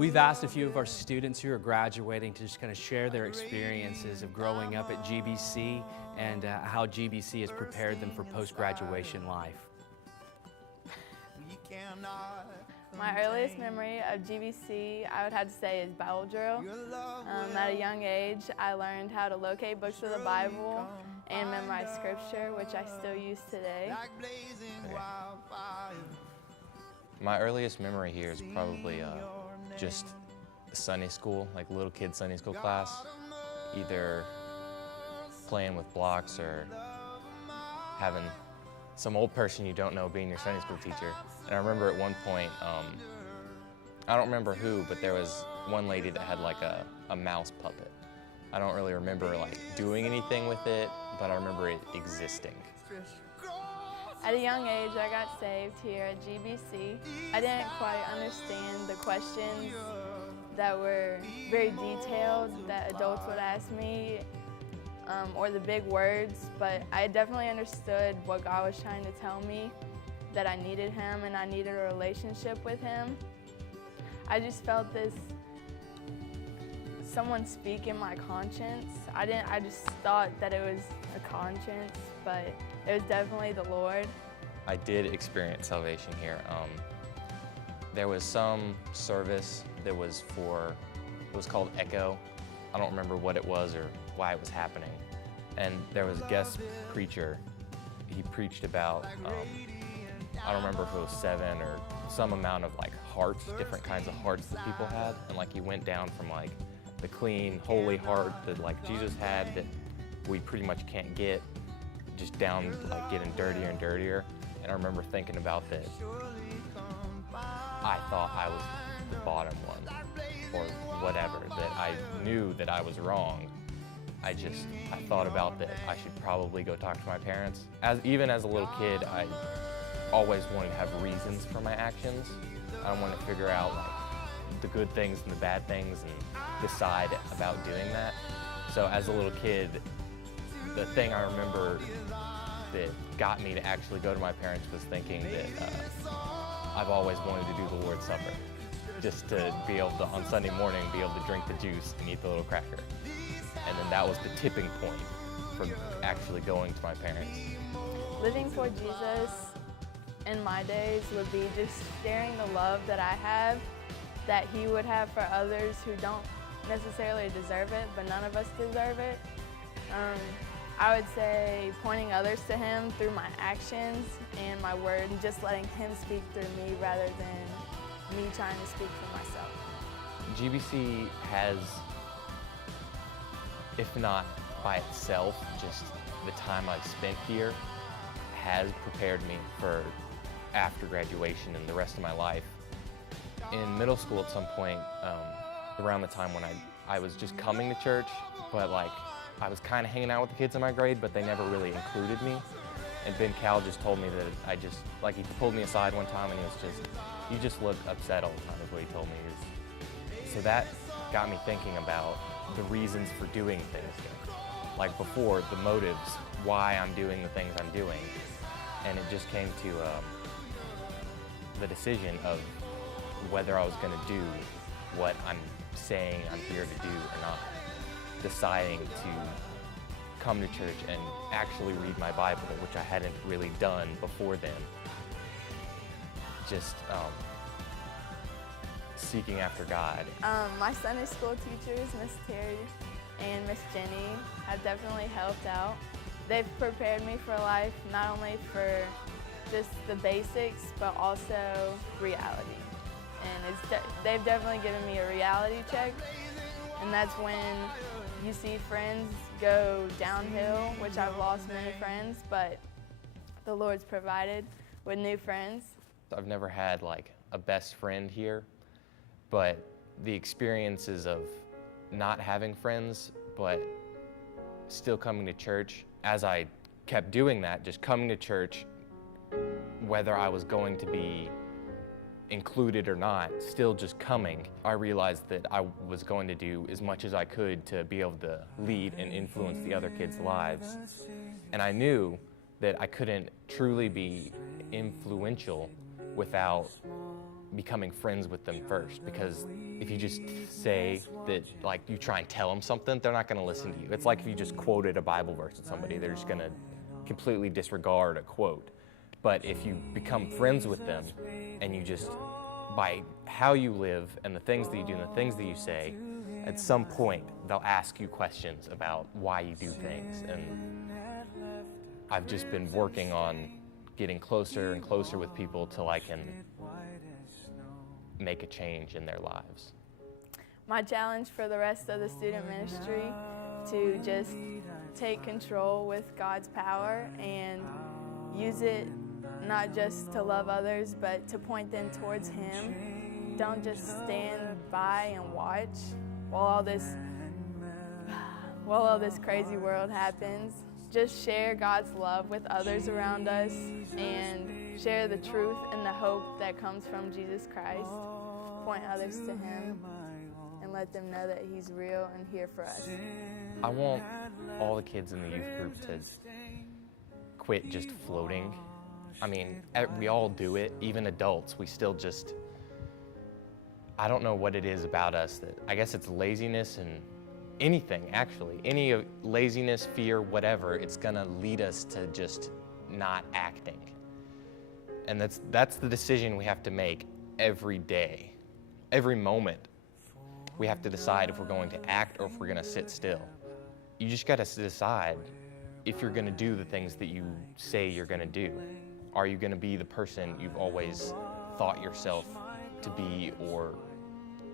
We've asked a few of our students who are graduating to just kind of share their experiences of growing up at GBC and how GBC has prepared them for post-graduation life. My earliest memory of GBC, I would have to say, is Bible drill. At a young age, I learned how to locate books of the Bible and memorize scripture, which I still use today. My earliest memory here is probably just Sunday school, like little kid Sunday school class, either playing with blocks or having some old person you don't know being your Sunday school teacher. And I remember at one point, I don't remember who, but there was one lady that had like a mouse puppet. I don't really remember like doing anything with it, but I remember it existing. At a young age, I got saved here at GBC. I didn't quite understand the questions that were very detailed that adults would ask me, or the big words, but I definitely understood what God was trying to tell me, that I needed Him and I needed a relationship with Him. I just felt someone speak in my conscience. I just thought that it was a conscience, but it was definitely the Lord. I did experience salvation here. There was some service that was it was called Echo. I don't remember what it was or why it was happening. And there was a guest preacher. He preached about, I don't remember if it was 7 or some amount of like hearts, different kinds of hearts that people had. And like he went down from like the clean, holy heart that like Jesus had that we pretty much can't get, just down like getting dirtier and dirtier. And I remember thinking about that. I thought I was the bottom one or whatever, that I knew that I was wrong. I thought about that I should probably go talk to my parents. Even as a little kid, I always wanted to have reasons for my actions. I wanted to figure out like the good things and the bad things and decide about doing that. So as a little kid, the thing I remember that got me to actually go to my parents was thinking that I've always wanted to do the Lord's Supper, just to be able to, on Sunday morning, be able to drink the juice and eat the little cracker. And then that was the tipping point for actually going to my parents. Living for Jesus in my days would be just sharing the love that I have, that He would have for others who don't necessarily deserve it, but none of us deserve it. I would say pointing others to Him through my actions and my word, and just letting Him speak through me rather than me trying to speak for myself. GBC has, if not by itself, just the time I've spent here has prepared me for after graduation and the rest of my life. In middle school at some point, around the time when I was just coming to church, but like I was kind of hanging out with the kids in my grade, but they never really included me. And Ben Cal just told me that he pulled me aside one time and he was just, "You just look upset all the time," is what he told me. So that got me thinking about the reasons for doing things here. Like before, the motives, why I'm doing the things I'm doing. And it just came to the decision of whether I was going to do what I'm saying I'm here to do or not. Deciding to come to church and actually read my Bible, which I hadn't really done before then. Just seeking after God. My Sunday school teachers, Miss Terry and Miss Jenny, have definitely helped out. They've prepared me for life, not only for just the basics, but also reality. And they've definitely given me a reality check, and that's when you see friends go downhill, which I've lost many friends, but the Lord's provided with new friends. I've never had like a best friend here, but the experiences of not having friends, but still coming to church, as I kept doing that, just coming to church, whether I was going to be included or not, still just coming, I realized that I was going to do as much as I could to be able to lead and influence the other kids' lives. And I knew that I couldn't truly be influential without becoming friends with them first, because if you just say that, like, you try and tell them something, they're not going to listen to you. It's like if you just quoted a Bible verse to somebody, they're just going to completely disregard a quote. But if you become friends with them and you just, by how you live and the things that you do and the things that you say, at some point they'll ask you questions about why you do things. And I've just been working on getting closer and closer with people till I can make a change in their lives. My challenge for the rest of the student ministry to just take control with God's power and use it not just to love others, but to point them towards Him. Don't just stand by and watch while all this crazy world happens. Just share God's love with others around us and share the truth and the hope that comes from Jesus Christ. Point others to Him and let them know that He's real and here for us. I want all the kids in the youth group to quit just floating. I mean, we all do it, even adults. We still just, I don't know what it is about us that, I guess it's laziness and anything, actually. Any laziness, fear, whatever, it's gonna lead us to just not acting. And that's the decision we have to make every day. Every moment, we have to decide if we're going to act or if we're gonna sit still. You just gotta decide if you're gonna do the things that you say you're gonna do. Are you gonna be the person you've always thought yourself to be or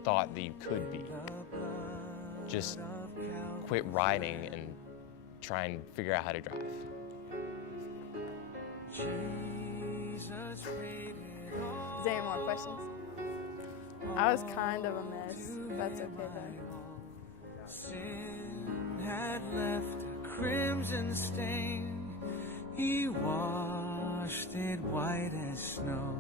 thought that you could be? Just quit riding and try and figure out how to drive. Is there any more questions? I was kind of a mess. That's okay though. Sin had left a crimson stain. He washed it white as snow.